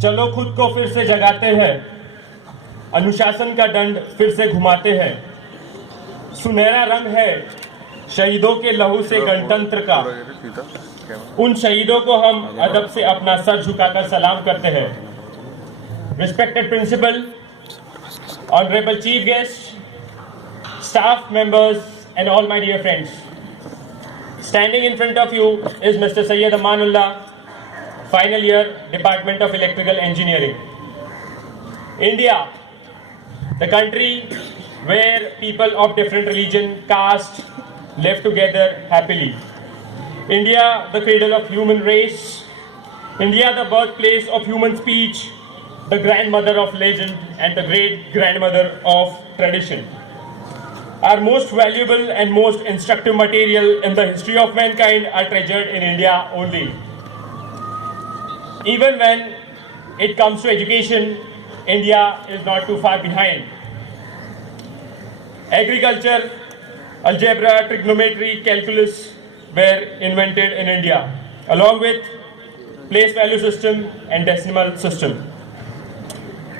चलो खुद को फिर से जगाते हैं, अनुशासन का दंड फिर से घुमाते हैं। सुनहरा रंग है शहीदों के लहू से गणतंत्र का। उन शहीदों को हम अदब से अपना सर झुकाकर सलाम करते हैं। Respected principal, honourable chief guest, staff members and all my dear friends. Standing in front of you is Mr. Syed Amanullah, final year, Department of Electrical Engineering. India, the country where people of different religion, caste live together happily. India, the cradle of human race. India, the birthplace of human speech, the grandmother of legend and the great grandmother of tradition. Our most valuable and most instructive material in the history of mankind are treasured in India only. Even when it comes to education, India is not too far behind. Agriculture, algebra, trigonometry, calculus were invented in India, along with place value system and decimal system.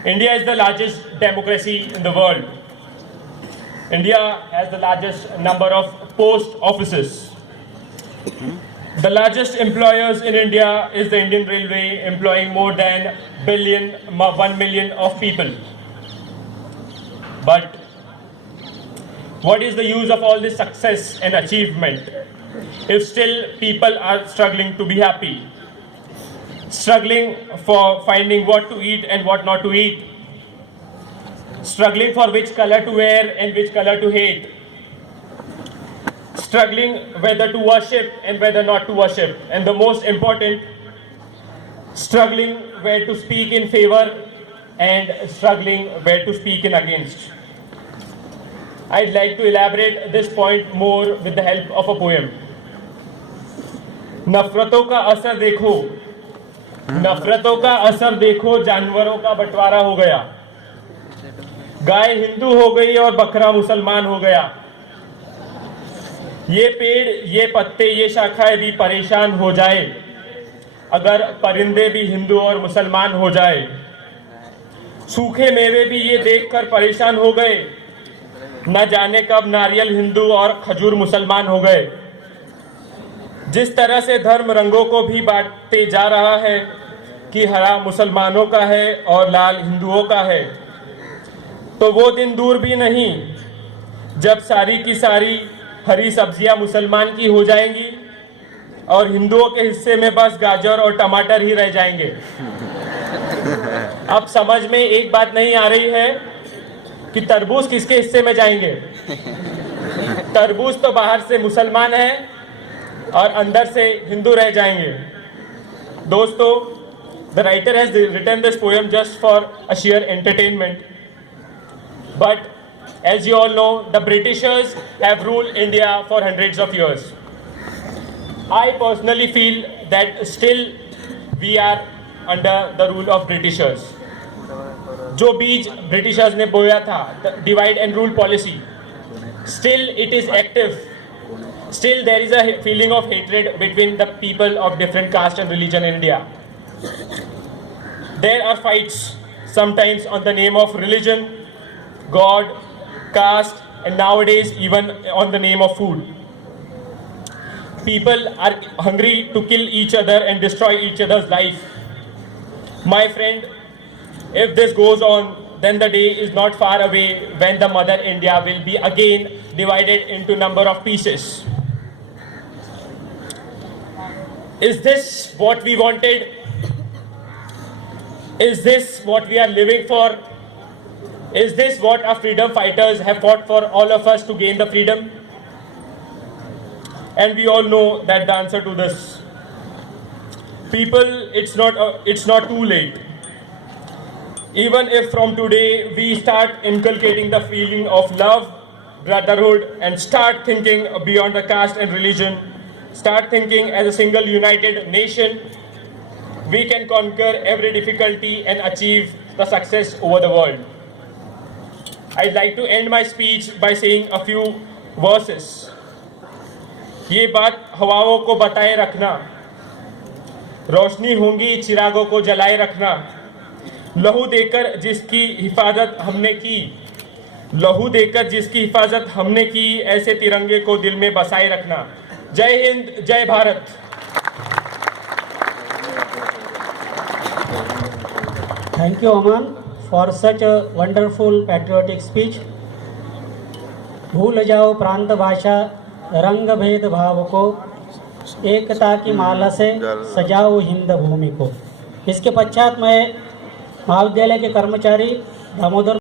India is the largest democracy in the world. India has the largest number of post offices. The largest employers in India is the Indian Railway, employing more than 1 million of people. But what is the use of all this success and achievement if still people are struggling to be happy, struggling for finding what to eat and what not to eat, struggling for which color to wear and which color to hate, struggling whether to worship and whether not to worship, and the most important, struggling where to speak in favor and struggling where to speak in against. I'd like to elaborate this point more with the help of a poem. नफरतों का असर देखो, नफरतों का असर देखो, जानवरों का बंटवारा हो गया। गाय हिंदू हो गई और बकरा मुसलमान हो गया। ये पेड़, ये पत्ते, ये शाखाएं भी परेशान हो जाए अगर परिंदे भी हिंदू और मुसलमान हो जाए। सूखे मेवे भी ये देखकर परेशान हो गए, न जाने कब नारियल हिंदू और खजूर मुसलमान हो गए। जिस तरह से धर्म रंगों को भी बांटते जा रहा है कि हरा मुसलमानों का है और लाल हिंदुओं का है, तो वो दिन दूर भी नहीं जब सारी की सारी हरी सब्जियां मुसलमान की हो जाएंगी और हिंदुओं के हिस्से में बस गाजर और टमाटर ही रह जाएंगे। अब समझ में एक बात नहीं आ रही है कि तरबूज किसके हिस्से में जाएंगे। तरबूज तो बाहर से मुसलमान है और अंदर से हिंदू रह जाएंगे। दोस्तों, the writer has written this poem just for a sheer entertainment. But as you all know, the Britishers have ruled India for hundreds of years. I personally feel that still we are under the rule of Britishers. जो बीज Britishers ने बोया था, the divide and rule policy, still it is active. Still there is a feeling of hatred between the people of different caste and religion in India. There are fights, sometimes on the name of religion, God, caste, and nowadays even on the name of food. People are hungry to kill each other and destroy each other's life. My friend, if this goes on, then the day is not far away when the Mother India will be again divided into number of pieces. Is this what we wanted? Is this what we are living for? Is this what our freedom fighters have fought for all of us to gain the freedom? And we all know that the answer to this. People, it's not too late. Even if from today we start inculcating the feeling of love, brotherhood, and start thinking beyond the caste and religion, start thinking as a single united nation, we can conquer every difficulty and achieve the success over the world. I'd like to end my speech by saying a few verses. ये बात हवाओं को बताए रखना रोशनी होंगी चिरागों को जलाए रखना। लहू देकर जिसकी हिफाजत हमने की, लहू देकर जिसकी हिफाजत हमने की, ऐसे तिरंगे को दिल में बसाए रखना। जय हिंद, जय Bharat. Thank you, Aman, for such a wonderful patriotic speech. भूल जाओ प्रांत भाषा रंग भेद भाव को, एकता की माला से सजाओ हिंद भूमि को। इसके पश्चात में महाविद्यालय के कर्मचारी दामोदर